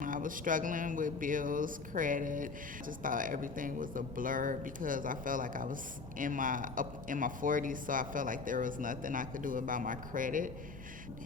I was struggling with bills, credit. I just thought everything was a blur because I felt like I was in my 40s, so I felt like there was nothing I could do about my credit.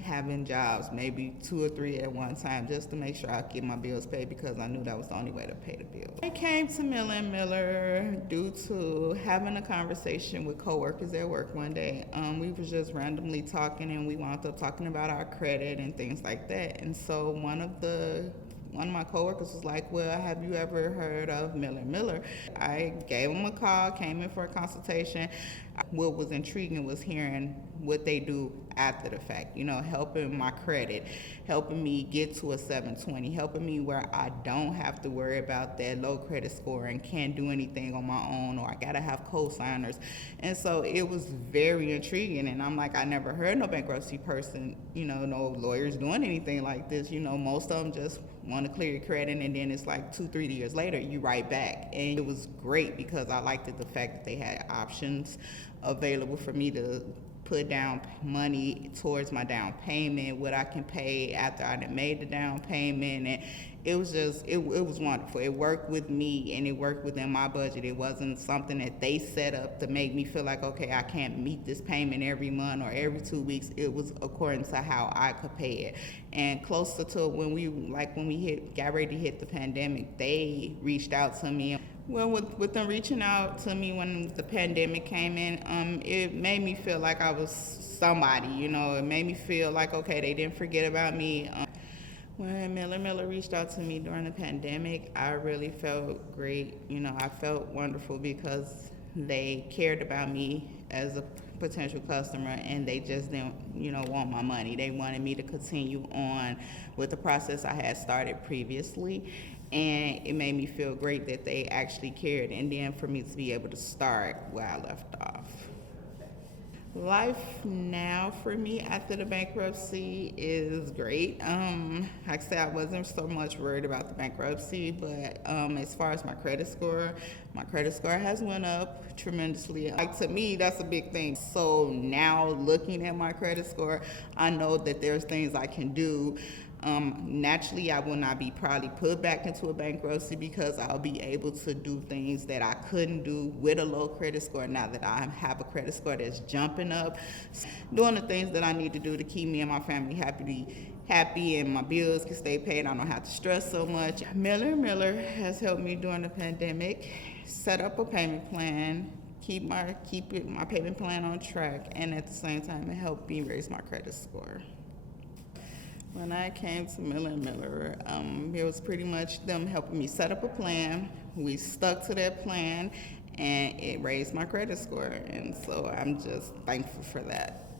Having jobs, maybe 2 or 3 at one time, just to make sure I get my bills paid because I knew that was the only way to pay the bills. I came to Miller and Miller due to having a conversation with coworkers at work one day. We was just randomly talking, and we wound up talking about our credit and things like that. And so one of my coworkers was like, well, have you ever heard of Miller Miller? I gave him a call, came in for a consultation. What was intriguing was hearing what they do after the fact, helping my credit, helping me get to a 720, helping me where I don't have to worry about that low credit score and can't do anything on my own, or I gotta have co-signers. And so it was very intriguing, and I'm like, I never heard no bankruptcy person, no lawyers doing anything like this. Most of them just want to clear your credit, and then it's like 2-3 years later you write back. And it was great because I liked the fact that they had options available for me to put down money towards my down payment, what I can pay after I done made the down payment. And it was just, it was wonderful. It worked with me, and it worked within my budget. It wasn't something that they set up to make me feel like, okay, I can't meet this payment every month or every 2 weeks. It was according to how I could pay it. And closer to when we got ready to hit the pandemic, they reached out to me. Well, with them reaching out to me when the pandemic came in, it made me feel like I was somebody, It made me feel like, okay, they didn't forget about me. When Miller reached out to me during the pandemic, I really felt great. I felt wonderful because they cared about me as a potential customer, and they just didn't, want my money. They wanted me to continue on with the process I had started previously. And it made me feel great that they actually cared, and then for me to be able to start where I left off. Life now for me after the bankruptcy is great. Like I said, I wasn't so much worried about the bankruptcy, but as far as my credit score has went up tremendously. Like, to me, that's a big thing. So now looking at my credit score, I know that there's things I can do. Naturally, I will not be probably put back into a bankruptcy because I'll be able to do things that I couldn't do with a low credit score now that I have a credit score that's jumping up. Doing the things that I need to do to keep me and my family happy and my bills can stay paid. I don't have to stress so much. Miller has helped me during the pandemic set up a payment plan, keep my payment plan on track, and at the same time it helped me raise my credit score. When I came to Miller & Miller, it was pretty much them helping me set up a plan. We stuck to that plan, and it raised my credit score, and so I'm just thankful for that.